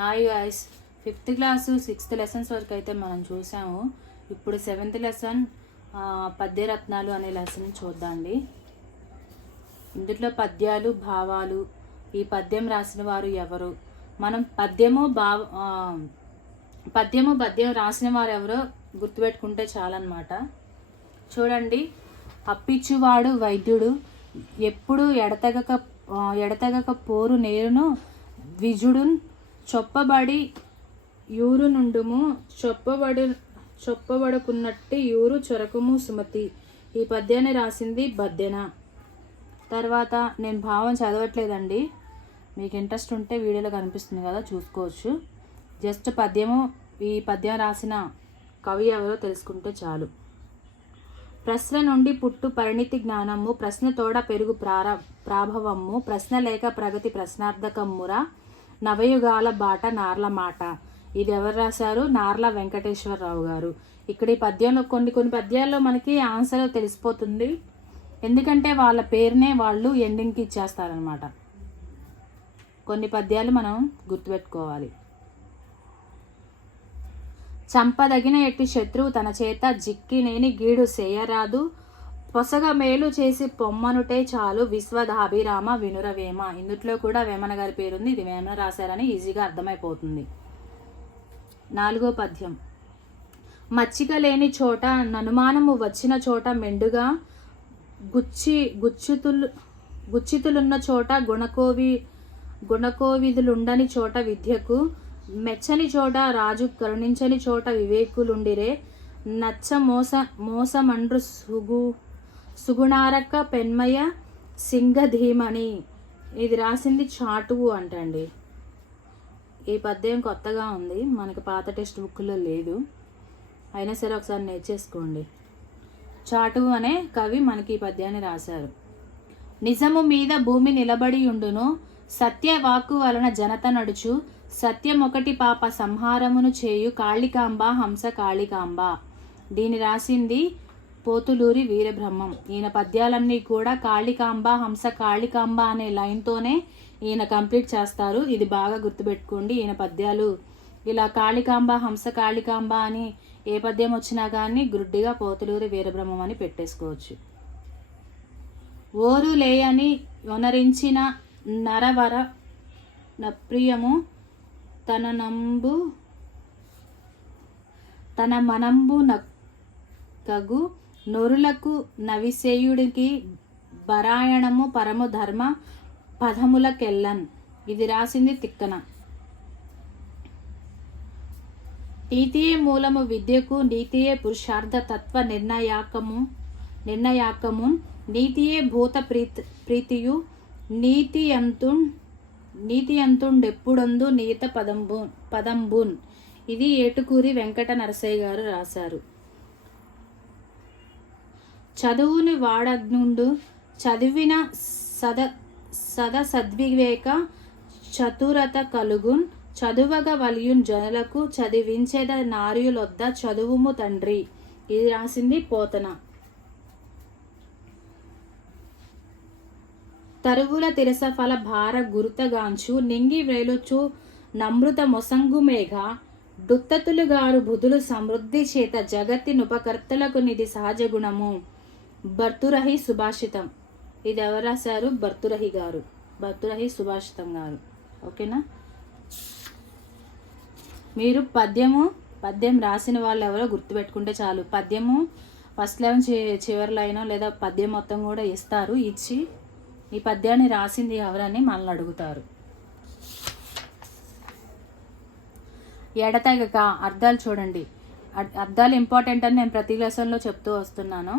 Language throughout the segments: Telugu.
Hi guys, 5th class 6th lessons వరకు అయితే మనం చూసాము. ఇప్పుడు 7th లెసన్ పద్యరత్నాలు అనే లెసన్ చూద్దాండి. ఇందులో పద్యాలు, భావాలు, ఈ పద్యం రాసిన వారు ఎవరు, మనం పద్యం రాసిన వారు ఎవరో గుర్తుపెట్టుకుంటే చాలన్నమాట. చూడండి, అప్పిచ్చువాడు వైద్యుడు, ఎప్పుడు ఎడతెగక పోరు నేరును ద్విజుడున్ చొప్పబడి యూరు నుండుము చొప్పబడుకున్నట్టి యూరు చొరకము సుమతి. ఈ పద్యాన్ని రాసింది బద్దెన. తర్వాత నేను భావం చదవట్లేదండి, మీకు ఇంట్రెస్ట్ ఉంటే వీడియోలో కనిపిస్తుంది కదా, చూసుకోవచ్చు. జస్ట్ ఈ పద్యం రాసిన కవి ఎవరో తెలుసుకుంటే చాలు. ప్రశ్న నుండి పుట్టు పరిణితి జ్ఞానము, ప్రశ్న తోడ పెరుగు ప్రాభవము, ప్రశ్న లేక ప్రగతి ప్రశ్నార్థకమ్మురా, నవయుగాల బాట నార్ల మాట. ఇది ఎవరు రాశారు? నార్ల వెంకటేశ్వరరావు గారు. ఇక్కడ ఈ పద్యంలో కొన్ని పద్యాల్లో మనకి ఆన్సర్ తెలిసిపోతుంది, ఎందుకంటే వాళ్ళ పేరునే వాళ్ళు ఎండింగ్కి ఇచ్చేస్తారనమాట. కొన్ని పద్యాలు మనం గుర్తుపెట్టుకోవాలి. చంపదగిన ఎట్టి శత్రువు తన చేత జిక్కినేని గీడు చేయరాదు, పొసగ మేలు చేసి పొమ్మనుటే చాలు విశ్వదాభిరామ వినురవేమ. ఇందుట్లో కూడా వేమన గారి పేరుంది, ఇది వేమన రాశారని ఈజీగా అర్థమైపోతుంది. 4వ పద్యం. మచ్చిక లేని చోట ననుమానము వచ్చిన చోట మెండుగా గుచ్చితులున్న చోట గుణకోవిధులుండని చోట విద్యకు, మెచ్చని చోట రాజు కరుణించని చోట వివేకులుండిరే, నచ్చ మోసమండ్రు సుగుణారక్క పెన్మయ సింగధీమణి. ఇది రాసింది చాటువు అంటండి. ఈ పద్యం కొత్తగా ఉంది, మనకి పాత టెక్స్ట్ బుక్లో లేదు, అయినా సరే ఒకసారి నేర్చేసుకోండి. చాటువు అనే కవి మనకి ఈ పద్యాన్ని రాశారు. నిజము మీద భూమి నిలబడి ఉండును, సత్యవాక్కు వలన జనత నడుచు, సత్యం ఒకటి పాప సంహారమును చేయు కాళికాంబ హంస కాళికాంబ. దీన్ని రాసింది పోతులూరి వీరబ్రహ్మం. ఈయన పద్యాలన్నీ కూడా కాళికాంబ హంస కాళికాంబ అనే లైన్తోనే ఈయన కంప్లీట్ చేస్తారు. ఇది బాగా గుర్తుపెట్టుకోండి. ఈయన పద్యాలు ఇలా కాళికాంబ హంస కాళికాంబ అని ఏ పద్యం వచ్చినా కానీ గుడ్డిగా పోతులూరి వీరబ్రహ్మం అని పెట్టేసుకోవచ్చు. ఓరు లేయని యొనరించిన నరవర నప్రియము తన మనంబు నక్కగు, నొరులకు నవిసేయుడికి బరాయణము పరము ధర్మ పదములకెల్లన్. ఇది రాసింది తిక్కన. నీతియే మూలము విద్యకు, నీతియే పురుషార్థ తత్వ నిర్ణయాకము, నీతియే భూత ప్రీతియు, నీతి అంతుండెప్పుడొందు నీత పదంబున్. ఇది ఏటుకూరి వెంకట నరసయ్య గారు రాశారు. చదువుని వాడగ్నుండు, చదివిన సద్వివేక చతురత కలుగున్, చదువగ వలియున్ జనులకు, చదివించేద నార్యులొద్ద చదువుము తండ్రి. ఇది రాసింది పోతన. తరువుల తిరసఫల భార గురుతగాంచు, నింగి వ్రేలుచు నమృత మొసంగుమేఘ, డుత్తతులుగారు బుధులు సమృద్ధి చేత జగత్తి నుపకర్తలకు నిధి సహజ గుణము. భర్తురహి సుభాషితం. ఇది ఎవరు రాశారు? భర్తురహి సుభాషితం గారు. ఓకేనా? మీరు పద్యం రాసిన వాళ్ళు ఎవరో గుర్తుపెట్టుకుంటే చాలు. పద్యము ఫస్ట్ లైన్ చివరి లైన్ లేదా పద్యం మొత్తం కూడా ఇస్తారు, ఇచ్చి ఈ పద్యాన్ని రాసింది ఎవరని మనల్ని అడుగుతారు. ఎడతెగక అర్థాలు చూడండి. అర్థాలు ఇంపార్టెంట్ అని నేను ప్రతి లెసన్లో చెప్తూ వస్తున్నాను.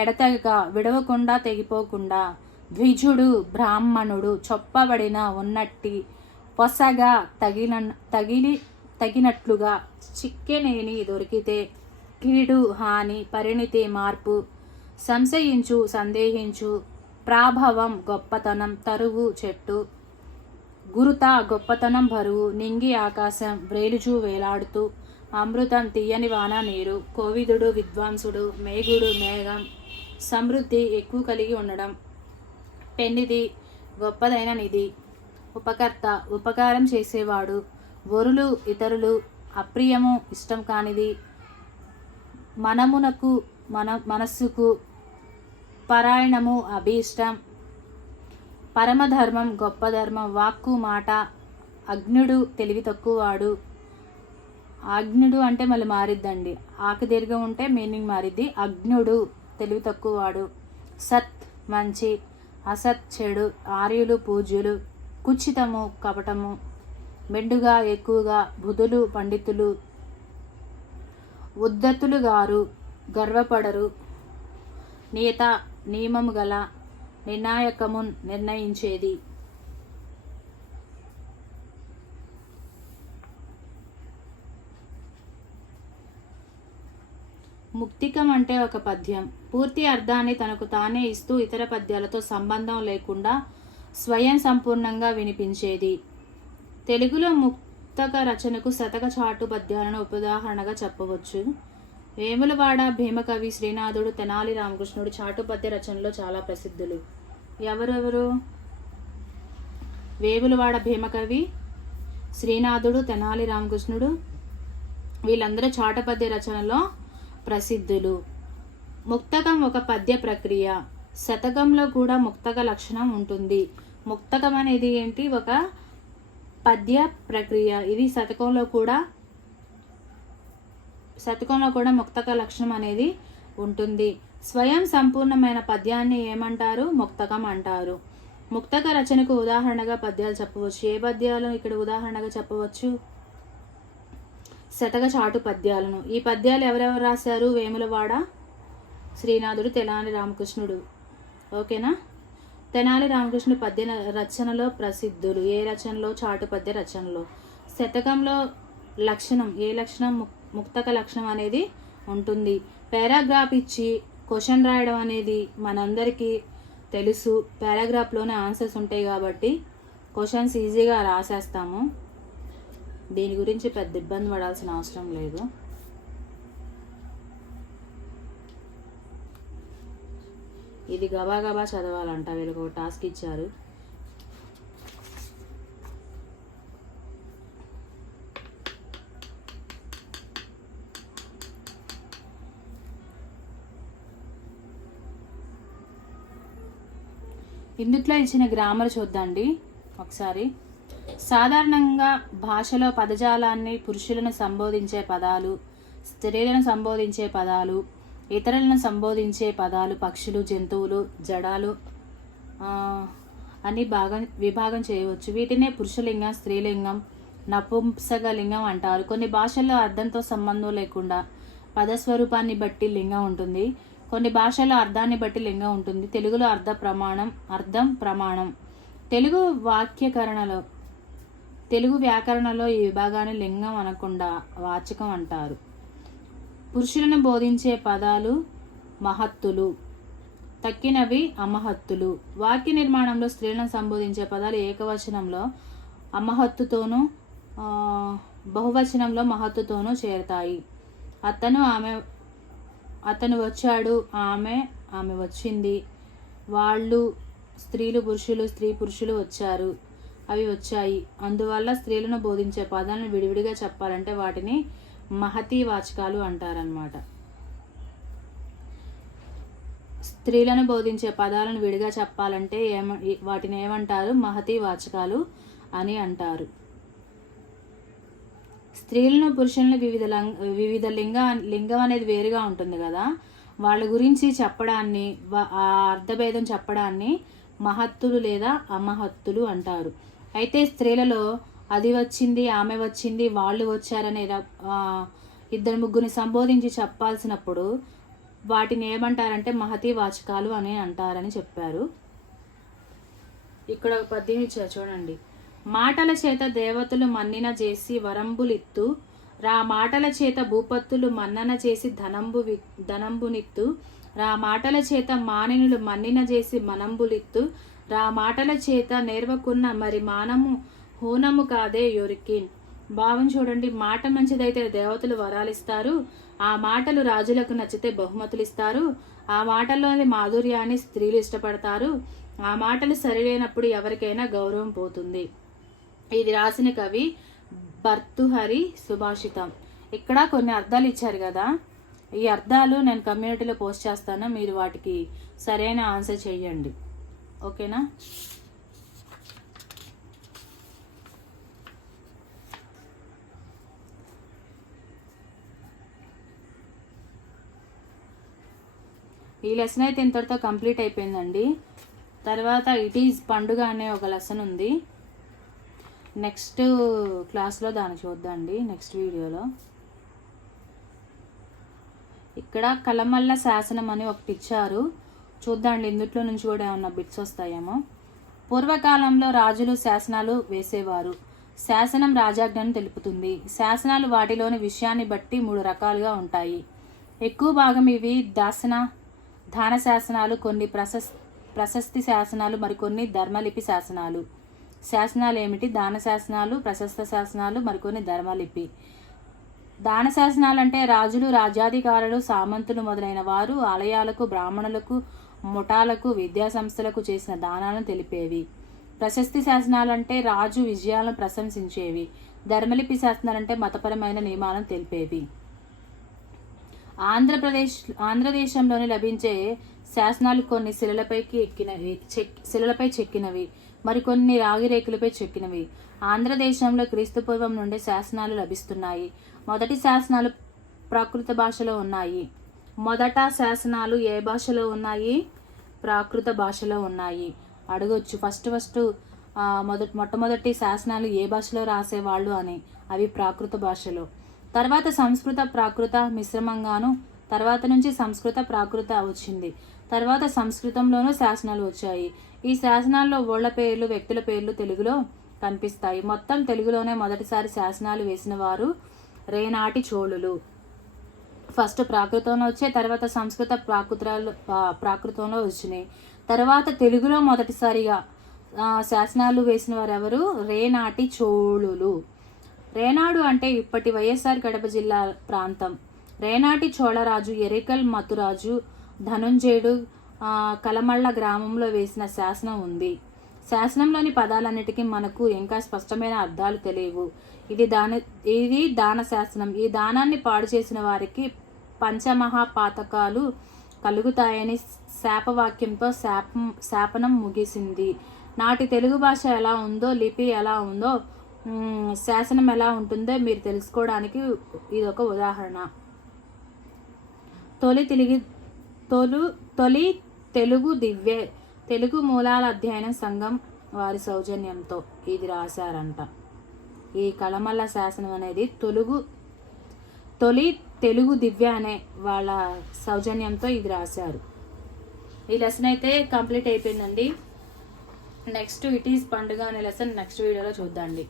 ఎడతెగక, విడవకుండా, తెగిపోకుండా, ద్విజుడు బ్రాహ్మణుడు, చొప్పబడిన ఉన్నట్టి, పొసగా తగినట్లుగా, చిక్కెనేని దొరికితే, కీడు హాని, పరిణితి మార్పు, సంశయించు సందేహించు, ప్రాభవం గొప్పతనం, తరువు చెట్టు, గురుత గొప్పతనం బరువు, నింగి ఆకాశం, వ్రేలుచు వేలాడుతూ, అమృతం తీయని వాన నీరు, కోవిదుడు విద్వాంసుడు, మేఘుడు మేఘం, సమృద్ధి ఎక్కువ కలిగి ఉండడం, పెన్నిది గొప్పదైన నిధి, ఉపకర్త ఉపకారం చేసేవాడు, వరులు ఇతరులు, అప్రియము ఇష్టం కానిది, మనమునకు మనస్సుకు పరాయణము అభీష్టం, పరమధర్మం గొప్ప ధర్మం, వాక్కు మాట, అగ్నుడు తెలివి తక్కువవాడు. అగ్నుడు అంటే మళ్ళీ మారిద్దండి, ఆకు దీర్ఘం ఉంటే మీనింగ్ మారిద్ది. అగ్నుడు తెలివి తక్కువవాడు. సత్ మంచి, అసత్ చెడు, ఆర్యులు పూజ్యులు, కుచితము కపటము, మెండుగా ఎక్కువగా, బుధులు పండితులు, ఉద్ధతులు గారు గర్వపడరు, నియత నియమము గల, నిర్ణాయకము నిర్ణయించేది. ముక్తికం అంటే ఒక పద్యం పూర్తి అర్థాన్ని తనకు తానే ఇస్తూ ఇతర పద్యాలతో సంబంధం లేకుండా స్వయం సంపూర్ణంగా వినిపించేది. తెలుగులో ముక్తక రచనకు శతక చాటు పద్యాలను ఉదాహరణగా చెప్పవచ్చు. వేములవాడ భీమకవి శ్రీనాథుడు, తెనాలి రామకృష్ణుడు చాటు పద్య రచనలో చాలా ప్రసిద్ధులు. ఎవరెవరు? వేములవాడ భీమకవి, శ్రీనాథుడు, తెనాలి రామకృష్ణుడు, వీళ్ళందరూ చాటపద్య రచనలో ప్రసిద్ధులు. ముక్తకం ఒక పద్య ప్రక్రియ. శతకంలో కూడా ముక్తక లక్షణం ఉంటుంది. ముక్తకం అనేది ఏంటి? ఒక పద్య ప్రక్రియ. ఇది శతకంలో కూడా ముక్తక లక్షణం అనేది ఉంటుంది. స్వయం సంపూర్ణమైన పద్యాన్ని ఏమంటారు? ముక్తకం అంటారు. ముక్తక రచనకు ఉదాహరణగా పద్యాలు చెప్పవచ్చు. ఏ పద్యాలు ఇక్కడ ఉదాహరణగా చెప్పవచ్చు? శతక చాటు పద్యాలను. ఈ పద్యాలు ఎవరెవరు రాశారు? వేములవాడ, శ్రీనాథుడు, తెనాలి రామకృష్ణుడు. ఓకేనా? తెనాలి రామకృష్ణుడు పద్య రచనలో ప్రసిద్ధులు. ఏ రచనలో? చాటు పద్య రచనలో. శతకంలో లక్షణం, ఏ లక్షణం? ముక్తక లక్షణం అనేది ఉంటుంది. పారాగ్రాఫ్ ఇచ్చి క్వశ్చన్ రాయడం అనేది మనందరికీ తెలుసు. పారాగ్రాఫ్లోనే ఆన్సర్స్ ఉంటాయి కాబట్టి క్వశ్చన్స్ ఈజీగా రాసేస్తాము. దీని గురించి పెద్ద ఇబ్బంది పడాల్సిన అవసరం లేదు. ఇది గబా చదవాలంట. వీళ్ళకి ఒక టాస్క్ ఇచ్చారు. ఇందుట్లో ఇచ్చిన గ్రామర్ చూద్దండి ఒకసారి. సాధారణంగా భాషలో పదజాలాన్ని పురుషులను సంబోధించే పదాలు, స్త్రీలను సంబోధించే పదాలు, ఇతరులను సంబోధించే పదాలు, పక్షులు, జంతువులు, జడాలు అని విభాగం చేయవచ్చు. వీటినే పురుషలింగం, స్త్రీలింగం, నపుంసకలింగం అంటారు. కొన్ని భాషల్లో అర్థంతో సంబంధం లేకుండా పదస్వరూపాన్ని బట్టి లింగం ఉంటుంది. కొన్ని భాషల్లో అర్థాన్ని బట్టి లింగం ఉంటుంది. తెలుగులో అర్థం ప్రమాణం. తెలుగు వ్యాకరణలో ఈ విభాగాన్ని లింగం అనకుండా వాచకం అంటారు. పురుషులను బోధించే పదాలు మహత్తులు, తక్కినవి అమహత్తులు. వాక్య నిర్మాణంలో స్త్రీలను సంబోధించే పదాలు ఏకవచనంలో అమహత్తుతోనూ బహువచనంలో మహత్తుతోనూ చేరతాయి. అతను వచ్చాడు, ఆమె వచ్చింది, వాళ్ళు స్త్రీలు పురుషులు, స్త్రీ పురుషులు వచ్చారు, అవి వచ్చాయి. అందువల్ల స్త్రీలను బోధించే పదాలను విడివిడిగా చెప్పాలంటే వాటిని మహతీ వాచకాలు అంటారనమాట. స్త్రీలను బోధించే పదాలను విడిగా చెప్పాలంటే వాటిని ఏమంటారు? మహతీ వాచకాలు అని అంటారు. స్త్రీలను పురుషులను వివిధ లింగం అనేది వేరుగా ఉంటుంది కదా, వాళ్ళ గురించి చెప్పడాన్ని, ఆ అర్థభేదం చెప్పడాన్ని మహత్తులు లేదా అమహత్తులు అంటారు. అయితే స్త్రీలలో అది వచ్చింది, ఆమె వచ్చింది, వాళ్ళు వచ్చారనే ఇద్దరు ముగ్గురిని సంబోధించి చెప్పాల్సినప్పుడు వాటిని ఏమంటారంటే మహతీ వాచకాలు అని అంటారని చెప్పారు. ఇక్కడ ఒక పద్యం ఇచ్చారు చూడండి. మాటల చేత దేవతలు మన్నిన చేసి వరంబులిత్తు, రా మాటల చేత భూపత్తులు మన్నన చేసి ధనంబునిత్తు, రా మాటల చేత మానినులు మన్నిన చేసి మనంబులిత్తు, రా మాటల చేత నేర్వకున్న మరి మానము హూనము కాదే యొరికిన్. భావం చూడండి. మాట మంచిదైతే దేవతలు వరాలిస్తారు, ఆ మాటలు రాజులకు నచ్చితే బహుమతులు ఇస్తారు, ఆ మాటల్లోని మాధుర్యాన్ని స్త్రీలు ఇష్టపడతారు, ఆ మాటలు సరిలేనప్పుడు ఎవరికైనా గౌరవం పోతుంది. ఇది రాసిన కవి భర్తృహరి సుభాషితం. ఇక్కడ కొన్ని అర్థాలు ఇచ్చారు కదా, ఈ అర్థాలు నేను కమ్యూనిటీలో పోస్ట్ చేస్తాను, మీరు వాటికి సరైన ఆన్సర్ చేయండి. ఓకేనా? ఈ లెసన్ అయితే ఇంతటితో కంప్లీట్ అయిపోయిందండి. తర్వాత ఇట్ ఈజ్ పండుగ అనే ఒక లెసన్ ఉంది. నెక్స్ట్ క్లాస్లో దాన్ని చూద్దాండి, నెక్స్ట్ వీడియోలో. ఇక్కడ కలమల్ల శాసనం అని ఒకటి ఇచ్చారు, చూద్దాండి ఇందుట్లో నుంచి కూడా ఏమన్నా బిట్స్ వస్తాయేమో. పూర్వకాలంలో రాజులు శాసనాలు వేసేవారు. శాసనం రాజాజ్ఞను తెలుపుతుంది. శాసనాలు వాటిలోని విషయాన్ని బట్టి 3 రకాలుగా ఉంటాయి. ఎక్కువ భాగం ఇవి దాన శాసనాలు, కొన్ని ప్రశస్తి శాసనాలు, మరికొన్ని ధర్మలిపి శాసనాలు. శాసనాలు ఏమిటి? దాన శాసనాలు, ప్రశస్త శాసనాలు, మరికొన్ని ధర్మలిపి. దాన శాసనాలు అంటే రాజులు, రాజ్యాధికారులు, సామంతులు మొదలైన వారు ఆలయాలకు, బ్రాహ్మణులకు, ముఠాలకు, విద్యా సంస్థలకు చేసిన దానాలను తెలిపేవి. ప్రశస్తి శాసనాలు అంటే రాజు విజయాలను ప్రశంసించేవి. ధర్మలిపి శాసనాలు అంటే మతపరమైన నియమాలను తెలిపేవి. ఆంధ్రదేశంలోని లభించే శాసనాలు కొన్ని శిలలపై చెక్కినవి, మరికొన్ని రాగి రేకులపై చెక్కినవి. ఆంధ్రదేశంలో క్రీస్తుపూర్వం నుండి శాసనాలు లభిస్తున్నాయి. మొదటి శాసనాలు ప్రాకృత భాషలో ఉన్నాయి. మొదట శాసనాలు ఏ భాషలో ఉన్నాయి? ప్రాకృత భాషలో ఉన్నాయి. అడగొచ్చు ఫస్ట్ మొట్టమొదటి శాసనాలు ఏ భాషలో రాసేవాళ్ళు అని. అవి ప్రాకృత భాషలో. తర్వాత సంస్కృత ప్రాకృత మిశ్రమంగాను, తర్వాత నుంచి సంస్కృత ప్రాకృత వచ్చింది. తర్వాత సంస్కృతంలోనూ శాసనాలు వచ్చాయి. ఈ శాసనాల్లో ఊళ్ళ పేర్లు, వ్యక్తుల పేర్లు తెలుగులో కనిపిస్తాయి. మొత్తం తెలుగులోనే మొదటిసారి శాసనాలు వేసిన వారు రేనాటి చోళులు. ఫస్ట్ ప్రాకృతంలో వచ్చాయి, తర్వాత సంస్కృత ప్రాకృతంలో వచ్చినాయి. తర్వాత తెలుగులో మొదటిసారిగా శాసనాలు వేసిన వారు ఎవరు? రేనాటి చోళులు. రేనాడు అంటే ఇప్పటి వైఎస్ఆర్ కడప జిల్లా ప్రాంతం. రేనాటి చోళరాజు ఎరికల్ మతురాజు ధనుంజయుడు కలమళ్ళ గ్రామంలో వేసిన శాసనం ఉంది. శాసనంలోని పదాలన్నిటికీ మనకు ఇంకా స్పష్టమైన అర్థాలు తెలియవు. ఇది దాన శాసనం. ఈ దానాన్ని పాడు చేసిన వారికి పంచమహాపాతకాలు కలుగుతాయని శాపవాక్యంతో శాపనం ముగిసింది. నాటి తెలుగు భాష ఎలా ఉందో, లిపి ఎలా ఉందో, శాసనం ఎలా ఉంటుందో మీరు తెలుసుకోవడానికి ఇదొక ఉదాహరణ. తొలి తెలుగు తెలుగు మూలాల అధ్యయనం సంఘం వారి సౌజన్యంతో ఇది రాశారంట. ఈ కలమల్ల శాసనం అనేది తొలి తెలుగు దివ్య అనే వాళ్ళ సౌజన్యంతో ఇది రాశారు. ఈ లెసన్ అయితే కంప్లీట్ అయిపోయిందండి. నెక్స్ట్ ఇట్ ఈజ్ పండుగ అనే లెసన్ నెక్స్ట్ వీడియోలో చూద్దాండి.